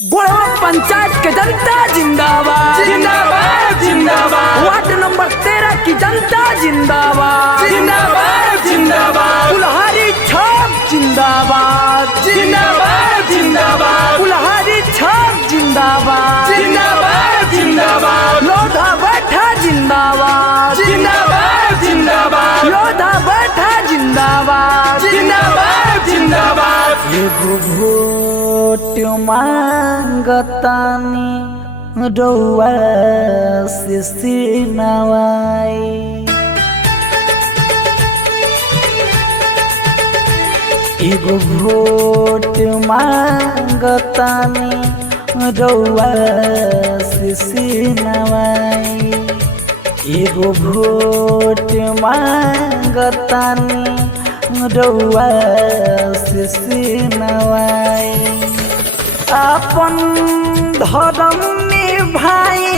गोड़वा पंचायत के जनता जिंदाबाद जिंदाबाद जिंदाबाद। वार्ड नंबर 13 की जनता जिंदाबाद जिंदाबाद जिंदाबाद। कुल्हारी छाप जिंदाबाद जिंदाबाद जिंदाबाद। कुल्हारी छाप जिंदाबाद जिंदाबाद जिंदाबाद। लोधा बैठा जिंदाबाद जिंदाबाद जिंदाबाद। लोधा बैठा जिंदाबाद जिंदाबाद जिंदाबाद। एगो वोट मांगतानी रउआ से सिनवाई एगो वोट मांगतानी रउआ से सिनवाई एगो वोट मांगतानी रउआ से सिनवाई अपन धर्म निभाई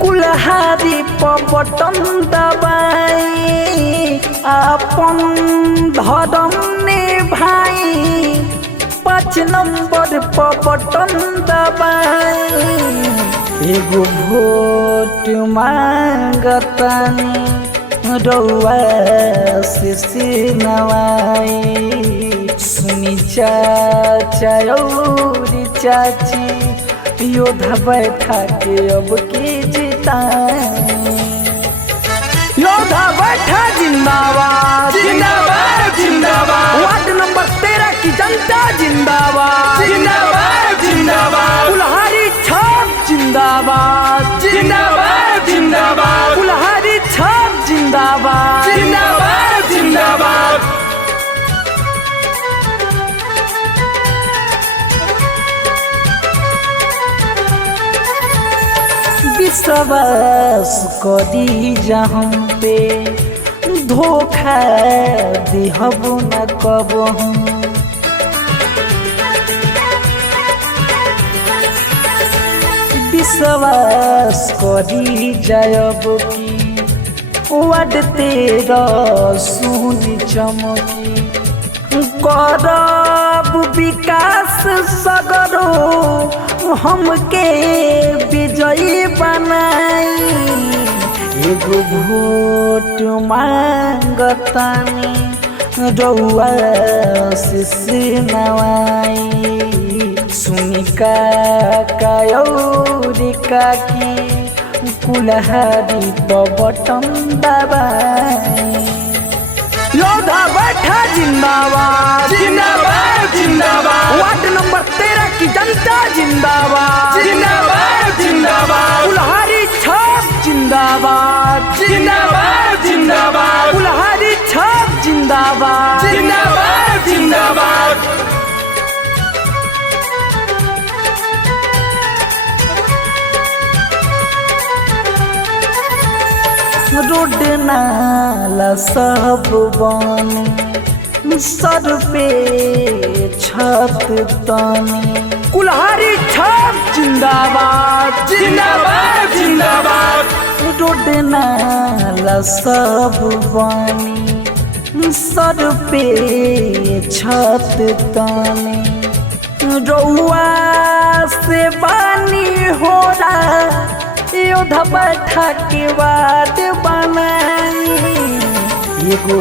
कुल्हारी पर बटन दबाई अपन धर्म निभाई 5 नंबर पर बटन दबाई एगो वोट मांगतानी रउआ से सिनवाई सुनी चाचा और चाची योद्धा बैठा के अब की जिताई योद्धा बैठा जिंदाबाद जिंदाबाद जिंदाबाद। वार्ड नंबर 13 की जनता जिंदाबाद जिंदाबाद जिंदाबाद। कुल्हारी छाप जिंदाबाद जिंदाबाद जिंदाबाद। कुल्हारी छाप जिंदाबाद जिंदाबाद जिंदाबाद। विश्वास करी जहाँ पे धोखा दिहब न कबहू विश्वास करी जायब की वार्ड 13 सुनी चमकी करब विकास सगरो हमके विजयी बनाई एगो वोट मांगतानी रउआ से सिनवाई सुनी काका और काकी कुल्हारी पर बटन दबाई योद्धा बैठा जिंदाबाद जिंदाबाद जिंदाबाद। वार्ड नंबर 13 की जनता जिंदाबाद जिंदाबाद जिंदाबाद। कुल्हारी छाप जिंदाबाद जिंदाबाद जिंदाबाद। कुल्हारी छाप जिंदाबाद जिंदाबाद जिंदाबाद। रोड नाला सब बनी सर पे छत तनी कुल्हारी छाप जिंदाबाद जिंदाबाद जिंदाबाद। रोड नाला सब बनी सर पे छत तनी रउआ से बानी हो रहा योद्धा बैठा के वार्ड बनाई एगो